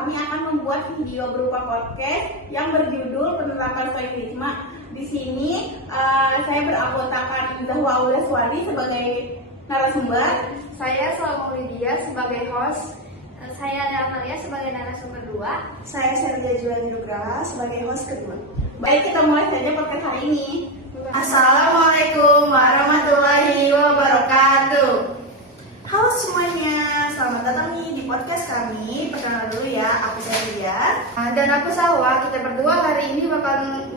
kami akan membuat video berupa podcast yang berjudul Penerapan Stoicisme. Di sini saya beranggotakan Zahwa Aulaswari sebagai narasumber. Saya Salma Lydia sebagai host. Saya Amalia sebagai narasumber 2. Saya Serga Julian Nugraha sebagai host kedua. Baik, kita mulai saja podcast hari ini. Assalamualaikum warahmatullahi wabarakatuh. Halo semuanya, selamat datang nih di podcast kami. Perkenalan dulu ya, aku Serga Dan aku Salwa. Kita berdua hari ini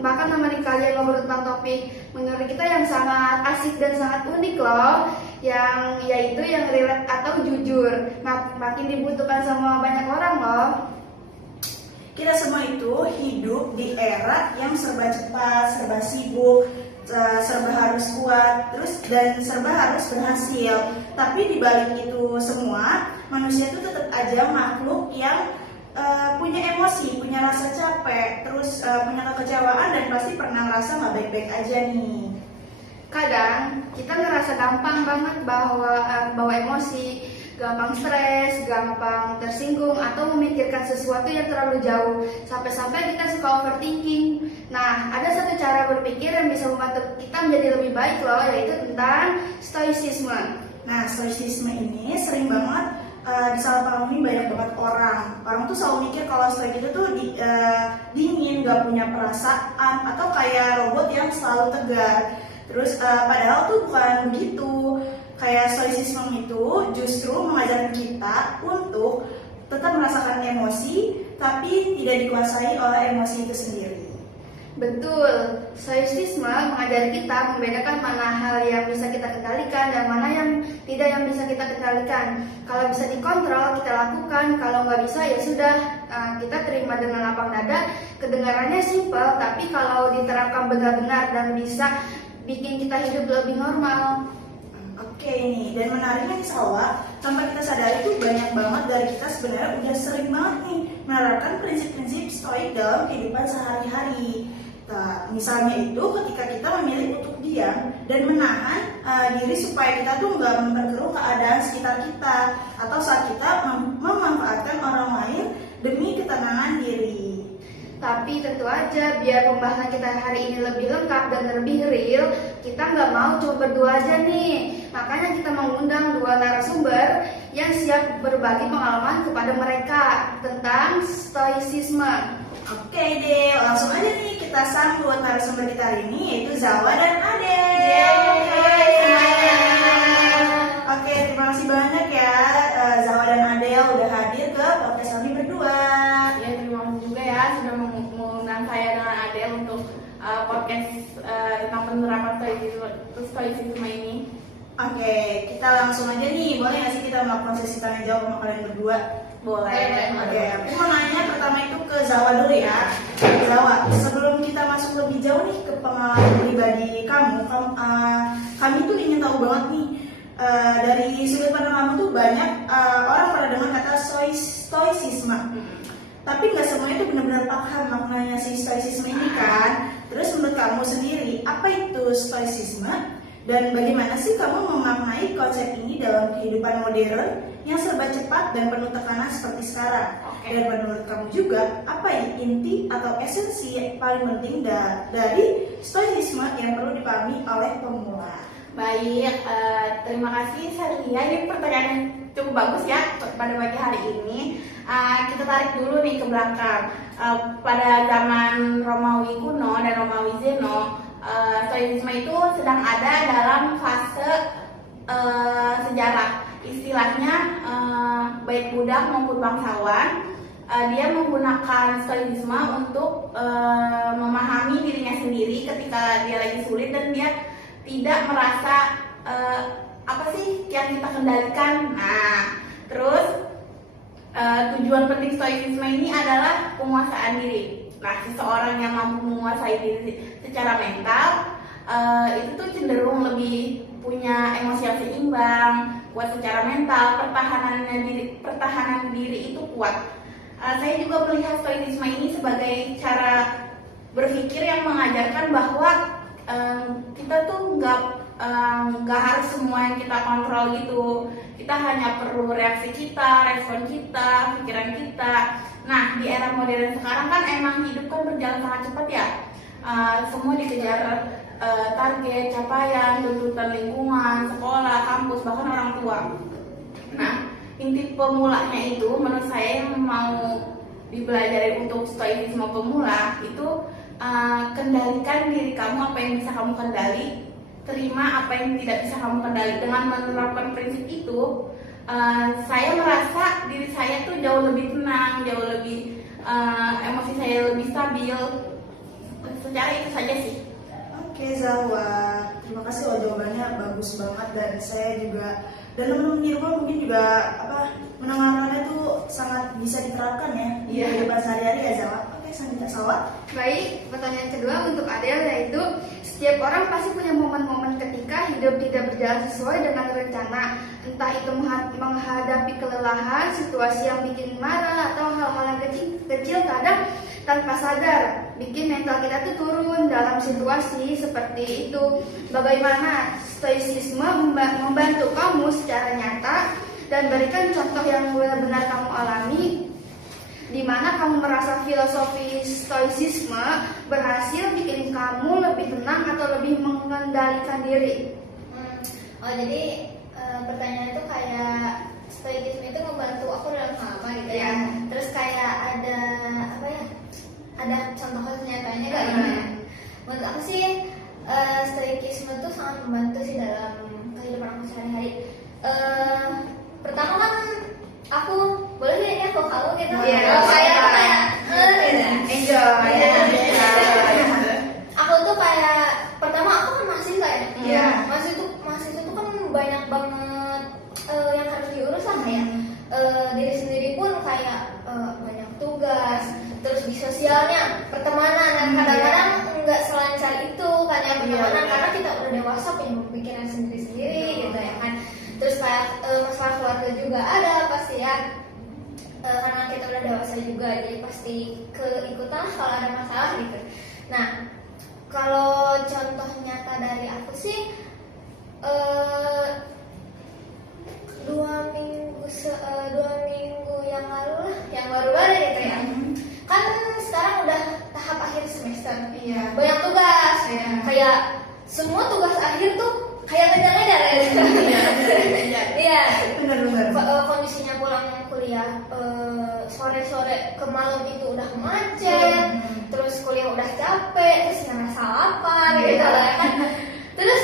bakal menemani kalian ngobrol tentang topik menurut kita yang sangat asik dan sangat unik loh, yang yaitu yang relate atau jujur. Makin dibutuhkan sama banyak orang loh. Kita semua itu hidup di era yang serba cepat, serba sibuk, serba harus kuat, dan serba harus berhasil. Tapi di balik itu semua, manusia itu tetap aja makhluk yang punya emosi, punya rasa capek, punya kekecewaan, dan pasti pernah ngerasa nggak baik-baik aja nih. Kadang kita ngerasa gampang banget bawa emosi, gampang stres, gampang tersinggung, atau memikirkan sesuatu yang terlalu jauh, sampai-sampai kita suka overthinking. Nah, ada satu cara berpikir yang bisa membantu kita menjadi lebih baik loh, yaitu tentang stoicisme. Nah, stoicisme ini sering banget disalahpahami banyak banget orang. Orang tuh selalu mikir kalau stoik itu tuh dingin, gak punya perasaan, atau kayak robot yang selalu tegar. Padahal tuh bukan begitu. Kayak stoicisme itu justru mengajarkan kita untuk tetap merasakan emosi, tapi tidak dikuasai oleh emosi itu sendiri. Betul, stoicisme mengajari kita membedakan mana hal yang bisa kita kendalikan dan mana yang tidak yang bisa kita kendalikan. Kalau bisa dikontrol, kita lakukan. Kalau nggak bisa, ya sudah, kita terima dengan lapang dada. Kedengarannya simpel, tapi kalau diterapkan benar-benar dan bisa bikin kita hidup lebih normal. Oke nih, dan menariknya nih Salwa, tanpa kita sadari tuh banyak banget dari kita sebenarnya udah sering banget nih menerapkan prinsip-prinsip stoik dalam kehidupan sehari-hari. Nah, misalnya itu ketika kita memilih untuk diam dan menahan diri supaya kita tuh nggak memperkeruh keadaan sekitar kita, atau saat kita memanfaatkan orang lain demi ketenangan diri. Tapi tentu aja biar pembahasan kita hari ini lebih lengkap dan lebih real, kita nggak mau cuma berdua aja nih. Makanya kita mengundang 2 narasumber yang siap berbagi pengalaman kepada mereka tentang stoicisme. Oke deh, langsung aja nih kita sambut narasumber kita hari ini, yaitu Zahwa dan Adel. Oke, terima kasih banyak ya Zahwa dan Adel udah hadir ke podcast kami berdua. Ya, terima kasih juga ya sudah mengundang saya dengan Adel untuk podcast tentang penerapan stoicisme ini. Oke, kita langsung aja nih, boleh nggak sih kita melakukan sesi tanya jawab sama kalian berdua? Boleh. Oke, aku mau nanya pertama itu ke Zahwa dulu ya. Zahwa, sebelum kita masuk lebih jauh nih ke pengalaman pribadi kamu kami tuh ingin tahu banget nih, dari sudut pandang kamu tuh banyak orang pernah dengar kata stoicisme. Tapi nggak semuanya tuh benar-benar paham maknanya si stoicisme ini kan. Terus menurut kamu sendiri, apa itu stoicisme? Dan bagaimana sih kamu memaknai konsep ini dalam kehidupan modern yang serba cepat dan penuh tekanan seperti sekarang? Dan menurut kamu juga, apa inti atau esensi paling penting dari stoicisme yang perlu dipahami oleh pemula? Baik, terima kasih Saria. Ini pertanyaan yang cukup bagus ya pada pagi hari ini. Kita tarik dulu nih ke belakang. Pada zaman Romawi kuno dan Romawi Zeno, stoicisme itu sedang ada dalam fase sejarah. Istilahnya baik budak maupun bangsawan, dia menggunakan stoicisme untuk memahami dirinya sendiri ketika dia lagi sulit dan dia tidak merasa apa sih yang kita kendalikan. Nah, terus tujuan penting stoicisme ini adalah penguasaan diri. Nah, seseorang yang mampu menguasai diri secara mental itu tuh cenderung lebih punya emosi yang seimbang, kuat secara mental, pertahanan diri itu kuat. Saya juga melihat stoicisme ini sebagai cara berpikir yang mengajarkan bahwa kita tuh nggak nggak harus semua yang kita kontrol gitu. Kita hanya perlu reaksi kita, respon kita, pikiran kita. Nah, di era modern sekarang kan emang hidup kan berjalan sangat cepat ya. Semua dikejar target, capaian, tuntutan lingkungan, sekolah, kampus, bahkan orang tua. Nah, inti pemulanya itu menurut saya yang mau dipelajari untuk stoicisme pemula itu kendalikan diri kamu, apa yang bisa kamu kendali, terima apa yang tidak bisa kamu kendali. Dengan menerapkan prinsip itu, saya merasa diri saya tuh jauh lebih tenang, jauh lebih emosi saya lebih stabil. Secara itu saja sih. Oke Zawa, terima kasih loh, jawabannya bagus banget, dan saya juga dan teman-teman di rumah mungkin juga mendengarkannya tuh sangat bisa diterapkan ya di kehidupan sehari-hari ya Zawa. Oke, selanjutnya Salwa. Baik, pertanyaan kedua untuk Adel, yaitu setiap orang pasti punya momen-momen ketika hidup tidak berjalan sesuai dengan rencana. Entah itu menghadapi kelelahan, situasi yang bikin marah, atau hal-hal yang kecil kadang tanpa sadar bikin mental kita tuh turun dalam situasi seperti itu. Bagaimana stoicisme membantu kamu secara nyata dan berikan contoh yang benar-benar kamu alami, di mana kamu merasa filosofi stoicisme berhasil bikin kamu lebih tenang atau lebih mengendalikan diri. Jadi pertanyaan itu kayak stoicisme itu membantu aku dalam hal apa gitu ya. Terus kayak ada apa ya? Ada contoh nyatanya gak gitu ya? Menurut aku sih stoicisme itu sangat membantu sih dalam kehidupan aku sehari-hari. Pertama kan aku boleh sih ini vokal gitu. Kayak enjoy. Aku tuh kayak pertama aku kan mahasiswa ya. Mahasiswa tuh kan banyak banget yang harus diurus lah kayak diri sendiri pun kayak banyak tugas, terus di sosialnya pertemanan, dan kadang-kadang nggak selancar itu kan ya pertemanan karena kita udah dewasa punya pemikiran sendiri-sendiri gitu ya kan. Terus kayak masalah keluarga juga ada pasti ya, karena kita udah dewasa juga jadi pasti keikutan kalau ada masalah gitu. Nah, kalau contoh nyata dari aku sih 2 minggu yang lalu lah, yang baru-baru gitu ya. Kan sekarang udah tahap akhir semester, banyak tugas, kayak semua tugas akhir tuh kayak ngejar-ngejar ya. Iya. Benar-benar. Kondisinya pulang kuliah sore-sore ke malam itu udah macet, terus kuliah udah capek, terus ngerasa lapar gitu lah kan. Terus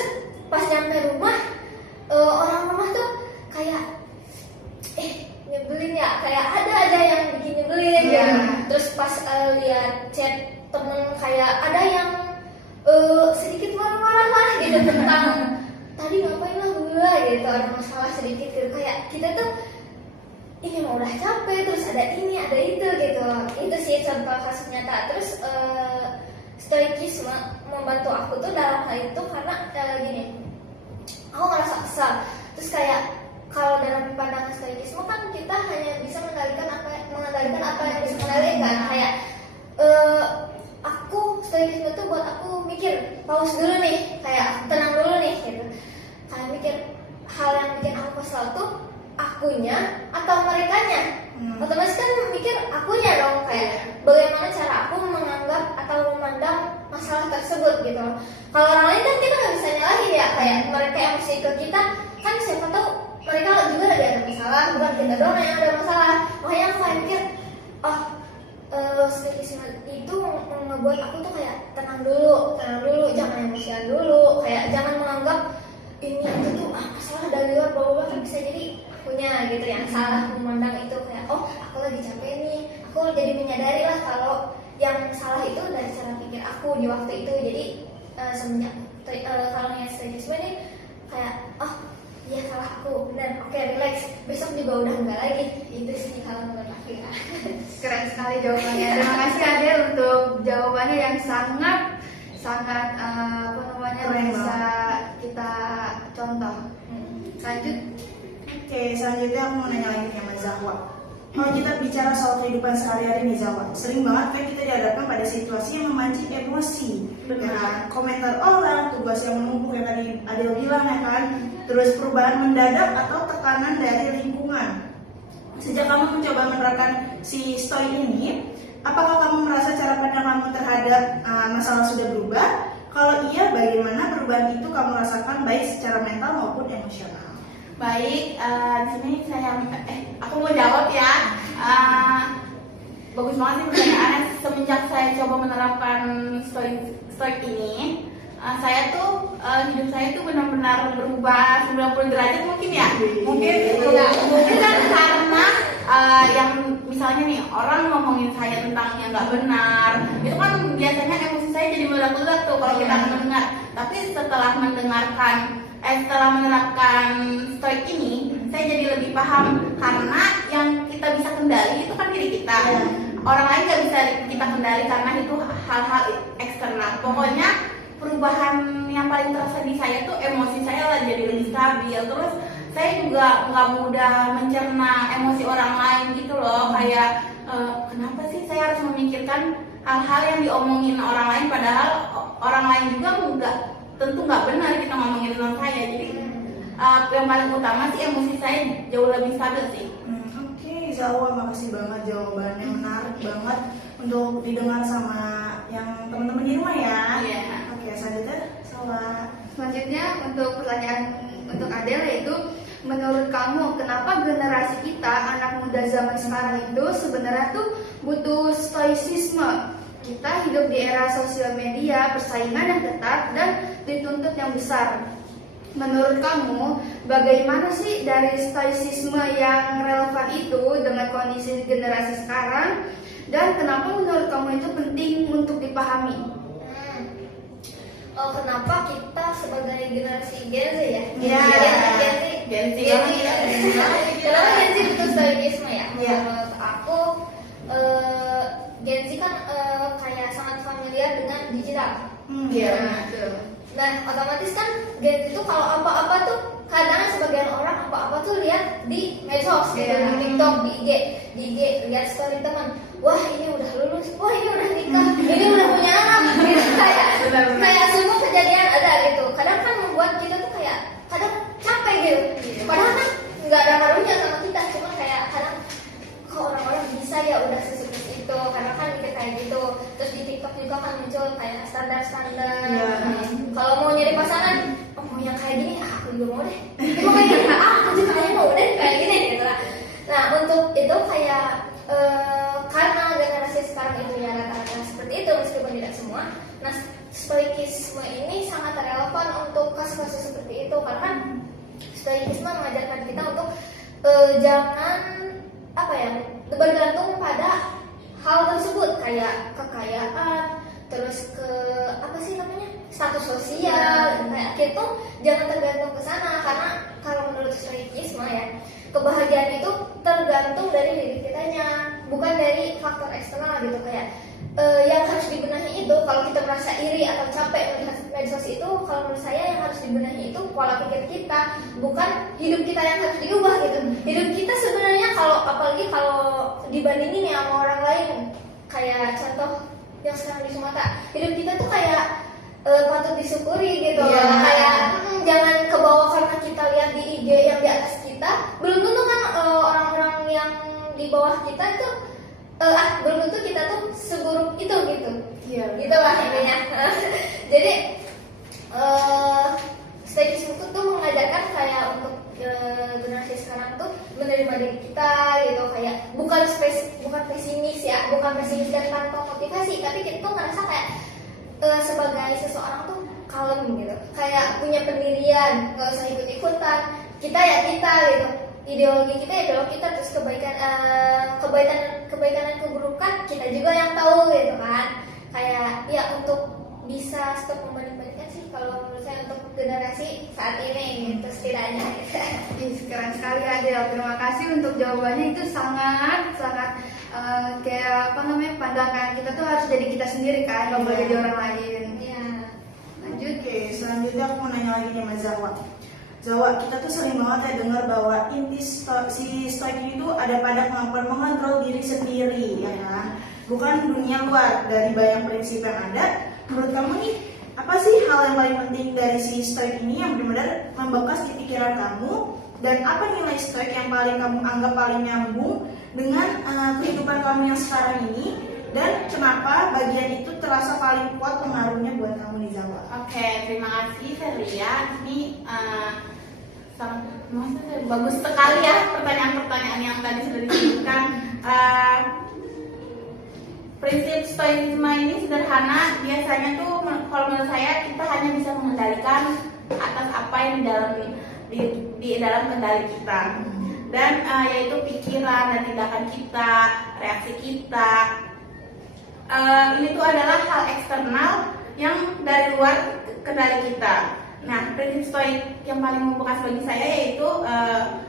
pas nyampe rumah, orang rumah tuh kayak nyebelin ya, kayak ada aja yang bikin nyebelin gitu. Terus pas lihat chat temen kayak ada yang sedikit marah-marah lah gitu tentang tadi ngapain lah gue gitu, ada masalah sedikit gitu. Kayak kita tuh ini mau udah capek, terus ada ini ada itu gitu. Itu sih contoh kasus nyata. Terus stoicisme membantu aku tuh dalam hal itu karena gini, aku ngerasa kesal. Terus kayak kalau dalam pandangan stoicisme kan kita hanya bisa mengendalikan apa yang bisa mengendalikan. Kayak aku stoicisme itu buat aku mikir, pause dulu nih, kayak tenang dulu nih gitu. Kayak mikir hal yang bikin aku kesal tuh akunya atau merekanya. Otomatis kan mikir akunya dong, kayak bagaimana cara aku menganggap atau memandang masalah tersebut gitu. Kalau orang lain kan kita nggak bisa nyalahin ya, kayak mereka emosi ke kita kan siapa tahu mereka juga lagi ada masalah, bukan kita doang yang ada masalah. Makanya aku kayak mikir, stoicisme itu ngebuat aku tuh kayak tenang dulu, jangan emosian dulu, kayak jangan menganggap ini itu tuh masalah dari luar bawah kan bisa jadi akunya gitu yang salah memandang itu. Kayak aku lagi capek nih, aku jadi menyadari lah kalau yang salah itu dari cara pikir aku di waktu itu. Jadi semenjak kalau yang stoicisme ini kayak iya salah aku, benar, oke, relax, besok juga udah enggak lagi. Itu sih kalau menurut aku ya. Keren sekali jawabannya. Terima kasih Adel untuk jawabannya yang sangat bisa kita contoh. Lanjut. Oke, selanjutnya aku mau nanya lagi nih sama Zahwa. Kalau kita bicara soal kehidupan sehari-hari nih Zawa, sering banget kayak kita dihadapkan pada situasi yang memancing emosi. Ya kan? Komentar orang, tugas yang menumpuk yang tadi Adel bilang ya kan, terus perubahan mendadak atau tekanan dari lingkungan. Sejak kamu mencoba menerapkan si stoik ini, apakah kamu merasa cara pandang kamu terhadap masalah sudah berubah? Kalau iya, bagaimana perubahan itu kamu rasakan baik secara mental maupun emosional? Baik, di sini aku mau jawab ya. Bagus banget sih pertanyaannya. Semenjak saya coba menerapkan stoik ini, saya tuh hidup saya tuh benar-benar berubah 90 derajat mungkin ya. Mungkin kan karena yang misalnya nih orang ngomongin saya tentang yang nggak benar, itu kan biasanya emosi saya jadi meledak-ledak tuh kalau kita mendengar. Tapi setelah menerapkan stoik ini, saya jadi lebih paham karena yang kita bisa kendali itu kan diri kita. Orang lain nggak bisa kita kendali karena itu hal-hal eksternal. Pokoknya perubahan yang paling terasa di saya tuh emosi saya lah jadi lebih stabil. Terus saya juga nggak mudah mencerna emosi orang lain gitu loh. Kayak kenapa sih saya harus memikirkan hal-hal yang diomongin orang lain padahal orang lain juga tentu nggak benar kita ngomongin tentang saya. Jadi yang paling utama sih emosi saya jauh lebih stabil sih. Oke, Zawa, makasih banget jawabannya, menarik banget untuk didengar sama yang teman-teman di rumah ya. Iya. Oke, selanjutnya Zawa. Selanjutnya untuk pertanyaan untuk Adel, yaitu menurut kamu kenapa generasi kita anak muda zaman sekarang itu sebenarnya tuh butuh stoicisme? Kita hidup di era sosial media, persaingan yang ketat dan dituntut yang besar. Menurut kamu, bagaimana sih dari stoicisme yang relevan itu dengan kondisi generasi sekarang? Dan kenapa menurut kamu itu penting untuk dipahami? Kenapa kita sebagai generasi Gen Z ya? Iya. Gen Z. Kenapa Gen Z butuh stoikisme ya? Iya. Menurut aku Gen Z kan kayak sangat familiar dengan digital. Iya. Nah, otomatis kan Gen Z itu kalau apa-apa tuh kadang sebagian orang apa-apa tuh lihat di medsos gitu, di TikTok, di IG lihat story teman. Wah, ini udah lulus, wah ini udah nikah, ini udah punya anak, gitu kayak semua kejadian ada gitu. Kadang kan membuat kita tuh kayak kadang capek gitu. Padahal kan nggak ada ngaruhnya sama kita, cuma kayak kadang kok orang-orang bisa ya udah sesukses itu, karena kan mikir kayak gitu. Terus di TikTok juga kan muncul kayak standar-standar. Kalau mau nyari pasangan, mau yang kayak gini, aku juga mau deh. Mau kayak gini, aku juga kayaknya mau deh kayak gini gitu lah. Nah, untuk itu kayak karena generasi sekarang itu ya rata-rata seperti itu meskipun tidak semua. Nah, stoikisme ini sangat relevan untuk kasus-kasus seperti itu karena kan stoikisme mengajarkan kita untuk jangan bergantung pada hal tersebut kayak kekayaan, terus status sosial, kayak gitu jangan tergantung ke sana karena kalau menurut stoikisme ya kebahagiaan itu tergantung dari diri kitanya, bukan dari faktor eksternal gitu kayak yang harus dibenahi itu kalau kita merasa iri atau capek melihat medsos itu, kalau menurut saya yang harus dibenahi itu pola pikir kita, bukan hidup kita yang harus diubah gitu. Hidup kita sebenarnya apalagi kalau dibandingin ya sama orang lain, kayak contoh yang sekarang di Sumatera, hidup kita tuh kayak patut disyukuri gitu. Kayak jangan kebawa karena kita lihat di IG yang di atas kita, belum tentu kan orang-orang yang di bawah kita itu belum tentu kita tuh seburuk itu gitu. Gitulah intinya. Jadi stoikisme tuh mengajarkan kayak untuk generasi sekarang tuh menerima diri kita gitu, kayak bukan pesimis ya, bukan pesimis dan tanpa motivasi, tapi kita tuh ngerasa kayak sebagai seseorang tuh kalem gitu, kayak punya pendirian, nggak usah ikut-ikutan, kita ya kita gitu, ideologi kita, terus kebaikan dan keburukan kita juga yang tahu gitu kan, kayak ya untuk bisa stop membanding-bandingkan sih kalau menurut saya untuk generasi saat ini gitu setidaknya. Keren sekali Adel, terima kasih untuk jawabannya, itu sangat kayak pandangan kita tuh harus jadi kita sendiri kan, nggak boleh jadi orang lain. Iya. Lanjut. Oke, selanjutnya aku mau nanya lagi nih Mas Zawa. Zawa, kita tuh sering banget ya dengar bahwa inti si stoik ini tuh ada pada kemampuan mengontrol diri sendiri, ya kan? Bukan dunia luar. Dari banyak prinsip yang ada, menurut kamu nih, apa sih hal yang paling penting dari si stoik ini yang benar-benar membekas di pikiran kamu? Dan apa nilai stoik yang paling kamu anggap paling nyambung dengan kehidupan kamu yang sekarang ini? Dan kenapa bagian itu terasa paling kuat pengaruhnya buat kamu nih, Zawa? Oke, terima kasih Felia. Ini maksudnya bagus sekali ya pertanyaan-pertanyaan yang tadi sudah disebutkan. Prinsip stoicisme ini sederhana. Biasanya tuh kalau menurut saya kita hanya bisa mengendalikan atas apa yang di dalam kendali kita, dan yaitu pikiran dan tindakan kita, reaksi kita. Ini tuh adalah hal eksternal yang dari luar kendali kita. Nah, prinsip stoik yang paling membekas bagi saya yaitu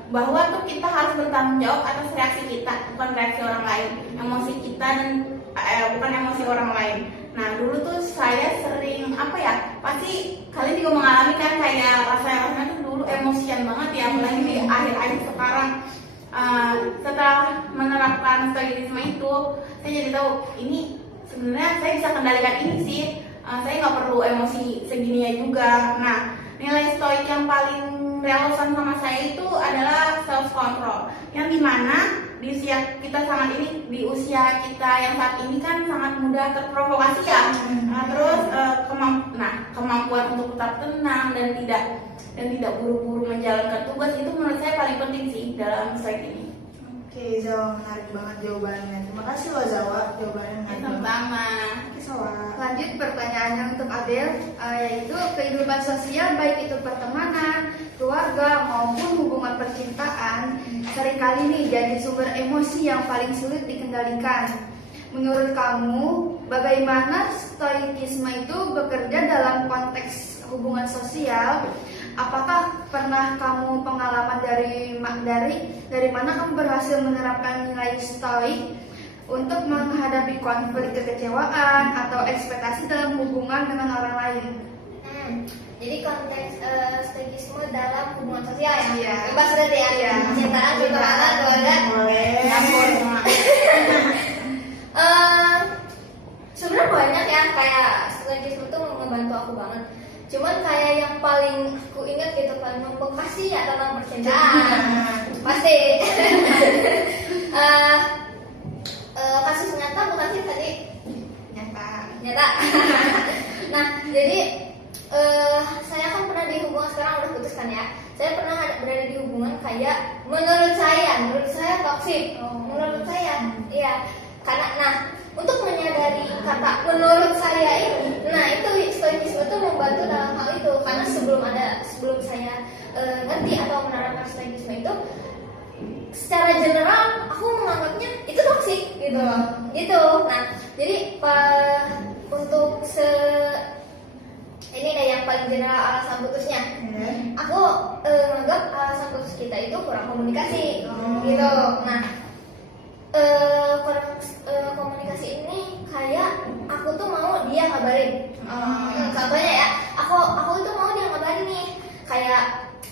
bahwa tuh kita harus bertanggung jawab atas reaksi kita, bukan reaksi orang lain, emosi kita dan bukan emosi orang lain. Nah, dulu tuh saya sering pasti kalian juga mengalami kan kayak rasanya tuh dulu emosian banget ya, apalagi di akhir-akhir sekarang. Setelah menerapkan stoicisme itu, saya jadi tahu ini sebenarnya saya bisa kendalikan ini sih. Saya nggak perlu emosi segininya juga. Nah, nilai stoik yang paling relevan sama saya itu adalah self control, yang dimana di usia kita di usia kita yang saat ini kan sangat mudah terprovokasi ya. Terus kemampuan untuk tetap tenang dan tidak buru-buru menjalankan tugas itu menurut saya paling penting sih dalam stoik ini. Oke, Zawa, menarik banget jawabannya. Terima kasih loh, Zawa, jawabannya menarik banget. Sama-sama. Oke, Zawa. Lanjut pertanyaannya untuk Adel, yaitu kehidupan sosial baik itu pertemanan, keluarga maupun hubungan percintaan seringkali nih jadi sumber emosi yang paling sulit dikendalikan. Menurut kamu, bagaimana stoikisme itu bekerja dalam konteks hubungan sosial? Apakah pernah kamu pengalaman dari mana kamu berhasil menerapkan nilai stoik untuk menghadapi konflik kekecewaan atau ekspektasi dalam hubungan dengan orang lain? Jadi konteks stoikisme dalam hubungan sosial ya? Iya. Bebas berarti ya? Iya. Cintaan, pertemanan, keluarga. Boleh. Sebenarnya banyak ya, kayak stoikisme itu membantu aku banget. Cuman kayak yang paling aku ingat gitu, paling membekas sih ya tentang percintaan. Pasti. Kasus nyata bukan sih tadi? Nyata. Nah, jadi saya kan pernah di hubungan, sekarang udah putus kan ya. Saya pernah berada di hubungan kayak menurut saya toksik. Menurut saya, iya. Karena untuk menyadari kata menurut saya ini, nah itu stoikisme itu membantu dalam hal itu. Karena sebelum saya ngerti atau menerapkan stoikisme itu, secara general aku menganggapnya itu toksik gitu. Nah, jadi untuk ini deh yang paling general alasan putusnya. Aku menganggap alasan putus kita itu kurang komunikasi gitu. Nah, komunikasi ini kayak aku tuh mau dia ngabarin. Contohnya ya, aku itu mau dia ngabarin nih, kayak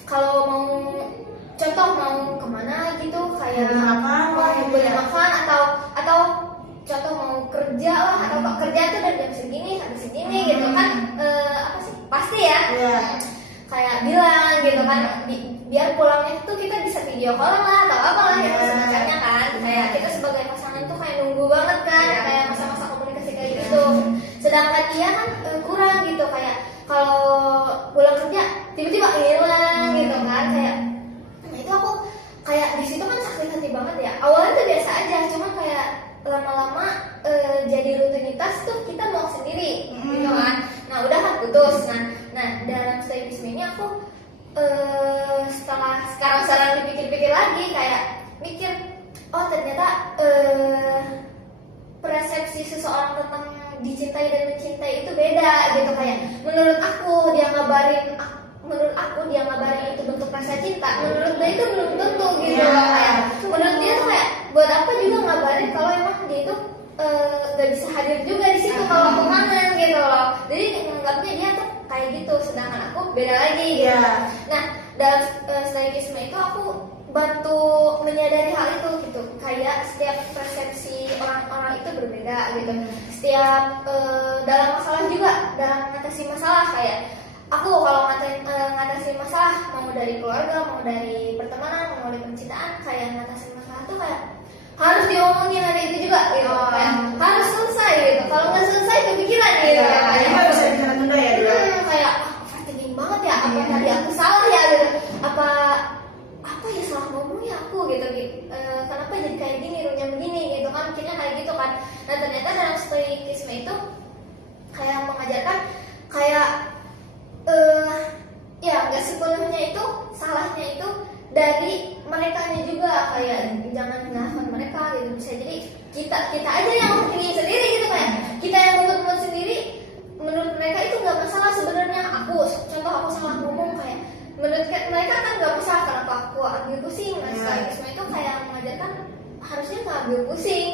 kalau mau kemana gitu, kayak mau beli makan atau contoh mau kerja lah, atau kerja tuh dari jam segini sampai segini gitu kan, pasti ya. Kayak bilang gitu kan, biar pulangnya tuh kita bisa video call lah atau apalah gitu semacamnya kan. Kayak kita sebagai pasangan tuh kayak nunggu banget kan, kayak masa-masa komunikasi kayak gitu. Sedangkan dia kan kurang gitu, kayak kalau pulang kerja tiba-tiba hilang gitu kan. Kayak itu aku kayak di situ kan sakit hati banget ya. Awalnya tuh biasa aja, cuman kayak lama-lama jadi rutinitas tuh kita mau sendiri gitu kan. Nah udah kan putus. Nah dalam stoikisme ini aku setelah sekarang dipikir-pikir lagi, kayak mikir, oh ternyata persepsi seseorang tentang dicintai dan mencintai itu beda gitu. Kayak menurut aku dia ngabarin itu bentuk rasa cinta, menurut dia itu belum tentu gitu loh. Kayak menurut dia tuh kayak buat apa juga ngabarin kalau emang dia itu gak bisa hadir juga di situ kalau aku kangen gitu loh. Jadi menganggapnya dia tuh kayak gitu, sedangkan aku beda lagi gitu. Nah dalam stoikisme itu aku bantu menyadari hal itu gitu. Kayak setiap persepsi orang-orang itu berbeda gitu. Setiap dalam masalah juga, dalam mengatasi masalah, kayak aku kalau ngatasi masalah, mau dari keluarga, mau dari pertemanan, mau dari percintaan, kayak ngatasi masalah tuh kayak harus diomongin, ada itu juga gitu. Kayak harus selesai gitu. Kalau nggak selesai kepikiran gitu. Kayaknya nggak bisa ditunda ya dia. Kayak overthinking banget ya, apa tadi aku salah ya gitu, apa ya salah ngomongnya aku gitu, kenapa jadi kayak gini, runyam begini gitu kan, akhirnya kayak gitu kan. Nah ternyata dalam stoikisme itu kayak mengajarkan kayak ya nggak sepenuhnya itu salahnya itu dari merekanya juga, kayak jangan nyalakan mereka gitu. Bisa jadi kita aja yang overthinking sendiri gitu, kayak kita yang nuntut sendiri. Menurut mereka itu nggak masalah sebenarnya. Contoh aku salah ngomong, kayak menurut mereka kan nggak masalah, kenapa aku ambil pusing. Nah stoikisme itu kayak mengajarkan harusnya nggak ambil pusing.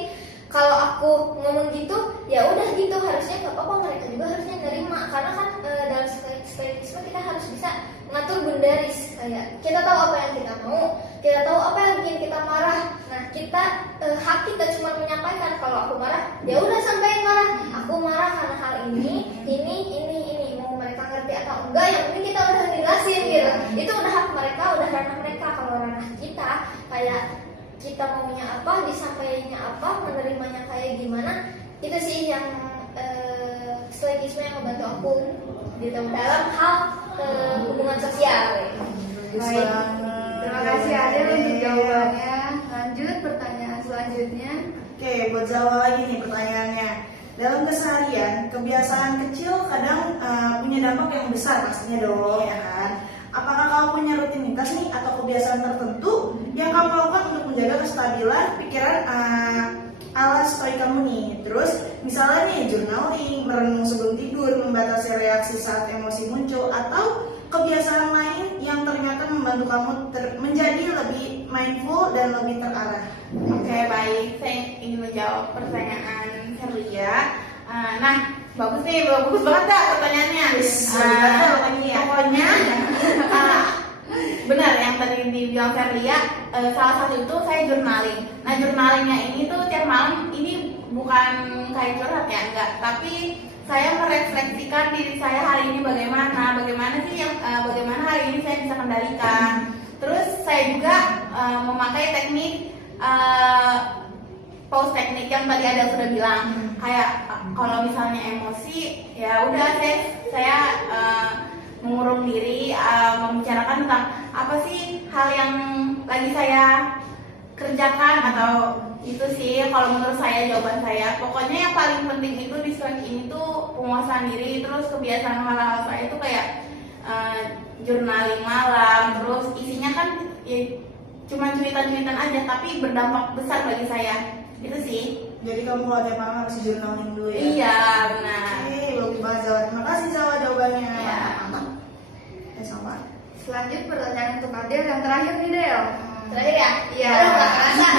Kalau aku ngomong gitu, ya udah gitu, harusnya nggak apa-apa, mereka juga harusnya nerima. Karena kan dalam stoikisme kita harus bisa mengatur bundaris, kayak kita tahu apa yang kita mau, kita tahu apa yang bikin kita marah. Nah kita hak kita cuma menyampaikan. Kalau aku marah, ya udah sampaikan marah. Aku marah karena hal ini. Mau mereka ngerti atau enggak, yang penting kita udah ngejelasin gitu. Itu udah hak mereka, udah ranah mereka. Kalau ranah kita, kayak kita maunya apa, disampaikannya apa, menerimanya kayak gimana, itu sih yang stoikisme yang membantu aku gitu dalam hal hubungan sosial. Baik, terima kasih Adel untuk jawabannya. Lanjut pertanyaan selanjutnya. Oke, buat Zawa lagi nih pertanyaannya. Dalam keseharian, kebiasaan kecil kadang punya dampak yang besar pastinya dong, ya kan? Apakah kamu punya rutinitas nih atau kebiasaan tertentu yang kamu lakukan untuk menjaga kestabilan pikiran ala stoik kamu nih? Terus misalnya nih journaling, merenung sebelum tidur, membatasi reaksi saat emosi muncul, atau kebiasaan lain yang ternyata membantu kamu menjadi lebih mindful dan lebih terarah. Oke, baik. Saya ingin menjawab pertanyaan Herlia. Nah, bagus nih, bagus banget dah pertanyaannya. Pokoknya benar yang tadi dibilang Herlia. Salah satu itu saya journaling. Nah, journalingnya ini tuh tiap malam, ini bukan kayak curhat ya, enggak. Tapi saya merefleksikan diri saya hari ini bagaimana hari ini saya bisa kendalikan. Terus saya juga memakai teknik pause teknik yang tadi ada sudah bilang. Kayak kalau misalnya emosi, ya udah saya mengurung diri, membicarakan tentang apa sih hal yang lagi saya kerjakan, atau itu sih kalau menurut saya jawaban saya. Pokoknya yang paling penting itu di stoik ini tuh penguasaan diri. Terus kebiasaan hal-hal saya itu kayak journaling malam, terus isinya kan ya, cuma cuitan-cuitan aja tapi berdampak besar bagi saya. Itu sih. Jadi kamu kalau tiap malam harus journaling dulu ya? Iya, benar. Oke, bagus banget Zawa. Terima kasih Zawa jawabannya. Iya. Sama. Selanjut pertanyaan untuk Adel yang terakhir nih Del. Terakhir ya? Iya. Aduh, nggak kerasa.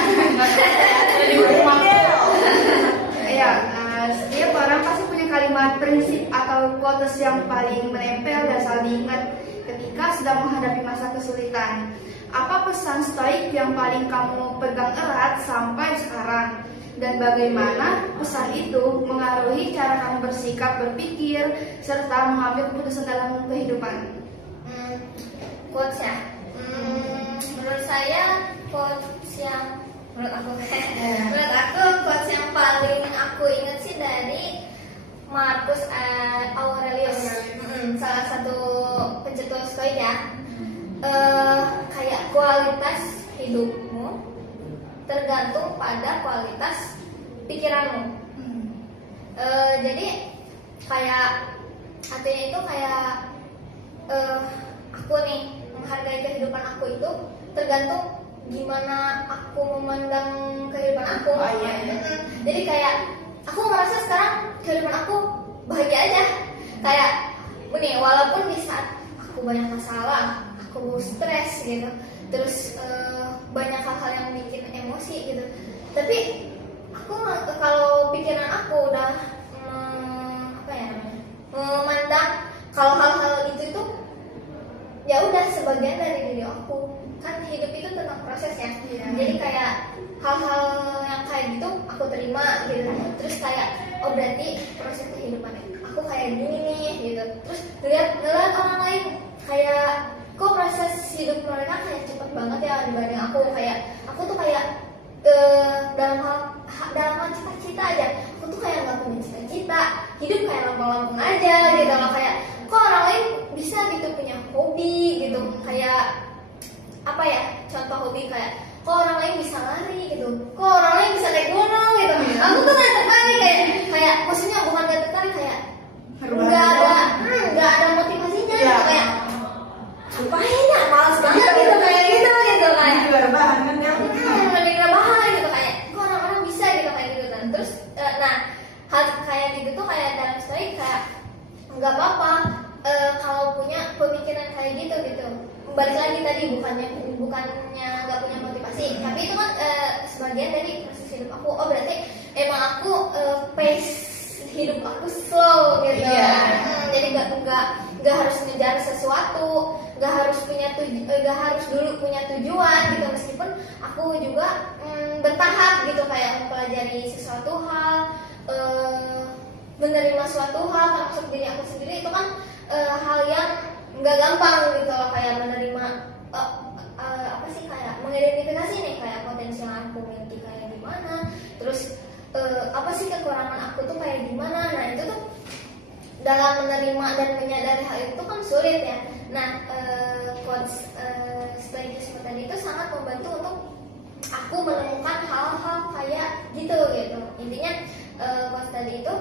Iya, setiap orang pasti punya kalimat prinsip atau quotes yang paling menempel dan selalu diingat ketika sedang menghadapi masa kesulitan. Apa pesan stoik yang paling kamu pegang erat sampai sekarang? Dan bagaimana pesan itu mengaruhi cara kamu bersikap, berpikir, serta mengambil keputusan dalam kehidupan? Quotes ya. Menurut saya quotes yang menurut aku quotes yang paling aku ingat sih dari Marcus Aurelius, salah satu pencetus stoik ya. Kayak kualitas hidupmu tergantung pada kualitas pikiranmu. Jadi kayak artinya itu kayak aku nih menghargai kehidupan aku itu tergantung gimana aku memandang kehidupan aku. Jadi kayak aku ngerasa sekarang kehidupan aku bahagia aja. Kayak ini walaupun di saat aku banyak masalah, aku stres gitu, terus banyak hal-hal yang bikin emosi gitu. Tapi aku kalau pikiran aku udah memandang kalau hal-hal itu ya udah sebagian dari diri aku. Kan hidup itu tentang proses ya. Jadi kayak hal-hal yang kayak gitu aku terima gitu. Terus kayak oh berarti proses kehidupan aku kayak gini nih gitu. Terus ngeliat orang lain kayak kok proses hidup mereka kayak cepet banget ya dibanding aku. Kayak aku tuh kayak dalam hal cita-cita aja aku tuh kayak nggak punya cita-cita, hidup kayak lempeng-lempeng aja gitu loh. Kayak kok orang lain bisa gitu punya hobi gitu, kayak apa ya, contoh hobi kayak kok orang lain bisa lari gitu, kok orang lain bisa naik gunung gitu. Aku tuh nggak tertarik, kayak maksudnya bukan nggak tertarik, kayak nggak ada motivasinya gitu. Kayak ngapain ya, males banget gitu kayak gitu kayak Juga rebahan kan kamu. lebih rebahan gitu, kayak kok orang-orang bisa gitu kayak gitu kan. Terus nah hal kayak gitu tuh kayak dalam story kayak nggak apa-apa kalau punya pemikiran kayak gitu. Balik lagi tadi bukannya nggak punya motivasi, tapi itu kan sebagian dari proses hidup aku. Oh berarti emang aku pace hidup aku slow gitu. Jadi nggak harus ngejar sesuatu, nggak harus dulu punya tujuan gitu. Meskipun aku juga bertahap gitu, kayak mempelajari sesuatu hal, menerima suatu hal termasuk diri aku sendiri. Itu kan hal yang nggak gampang gitu loh, kayak menerima apa sih, kayak mengidentifikasi nih kayak potensi yang aku miliki kayak gimana, terus apa sih kekurangan aku tuh kayak gimana. Nah itu tuh dalam menerima dan menyadari hal itu kan sulit ya. Nah quotes stoicism tadi itu sangat membantu untuk aku menemukan hal-hal kayak gitu. Intinya quotes tadi itu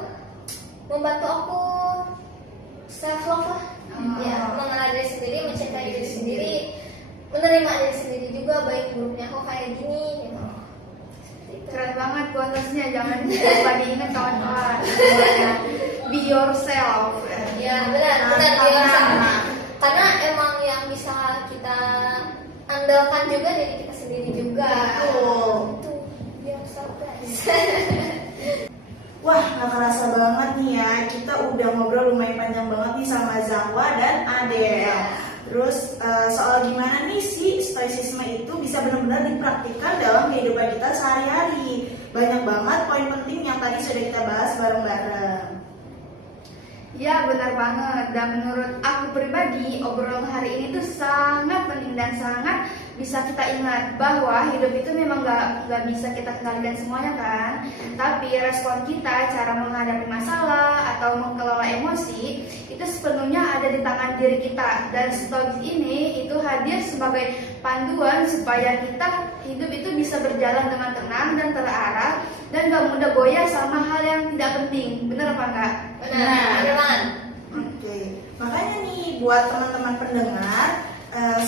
membantu aku self love lah. Ya, mengenal diri sendiri, mencintai diri sendiri, menerima diri sendiri juga baik buruknya aku kayak gini gitu. Keren banget quotesnya, jangan lupa diingat kawan-kawan. Be yourself. Ya benar karena emang yang bisa kita andalkan juga dari kita sendiri juga. Itu be yourself guys. Wah, gak kerasa banget nih ya, kita udah ngobrol lumayan panjang banget nih sama Zahwa dan Adel. Terus soal gimana nih sih stoicisme itu bisa benar-benar dipraktikkan dalam kehidupan kita sehari-hari. Banyak banget poin penting yang tadi sudah kita bahas bareng-bareng. Ya benar banget, dan menurut aku pribadi obrolan hari ini tuh sangat penting dan sangat bisa kita ingat bahwa hidup itu memang gak bisa kita kendalikan semuanya kan. Tapi respon kita, cara menghadapi masalah atau mengelola emosi itu sepenuhnya ada di tangan diri kita. Dan stoic ini itu hadir sebagai panduan supaya kita hidup itu bisa berjalan dengan tenang dan terarah dan gak mudah goyah sama hal yang tidak penting. Bener apa enggak? Benar. Oke, makanya nih buat teman-teman pendengar,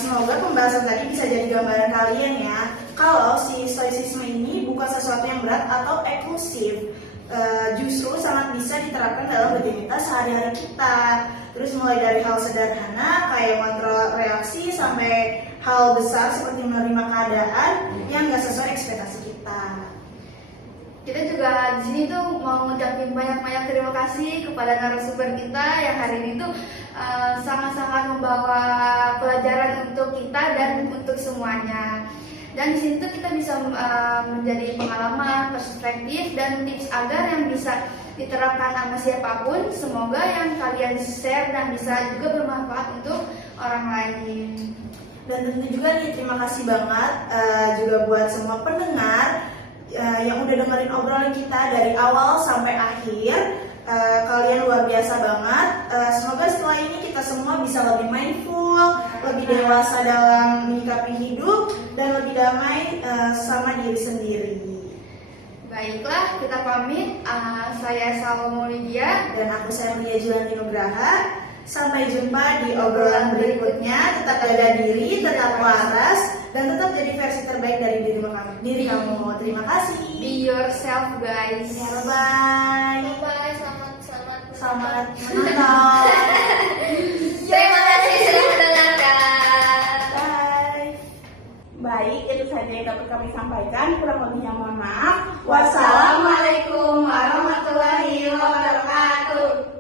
semoga pembahasan tadi bisa jadi gambaran kalian ya, kalau si stoicisme ini bukan sesuatu yang berat atau eksklusif, justru sangat bisa diterapkan dalam rutinitas sehari-hari kita. Terus mulai dari hal sederhana kayak kontrol reaksi sampai hal besar seperti menerima keadaan yang nggak sesuai ekspektasi kita. Kita juga di sini tuh mau ngucapin banyak-banyak terima kasih kepada narasumber kita yang hari ini tuh sangat-sangat membawa pelajaran untuk kita dan untuk semuanya. Dan di sini tuh kita bisa menjadi pengalaman, perspektif dan tips agar yang bisa diterapkan sama siapapun. Semoga yang kalian share dan bisa juga bermanfaat untuk orang lain. Dan tentu juga nih terima kasih banget juga buat semua pendengar yang udah dengerin obrolan kita dari awal sampai akhir. Kalian luar biasa banget. Semoga setelah ini kita semua bisa lebih mindful, lebih dewasa dalam menyikapi hidup dan lebih damai sama diri sendiri. Baiklah, kita pamit. Saya Salma Lydia Dan aku Lia Julianti Nugraha. Sampai jumpa di obrolan berikutnya. Tetap jaga diri, tetap waras, dan tetap jadi versi terbaik dari diri kamu. Terima kasih. Be yourself guys. Ya, bye. Bye, Selamat menonton. Terima kasih sudah mendengarkan. Bye. Baik, itu saja yang dapat kami sampaikan. Kurang lebihnya mohon maaf. Wassalamualaikum warahmatullahi wabarakatuh.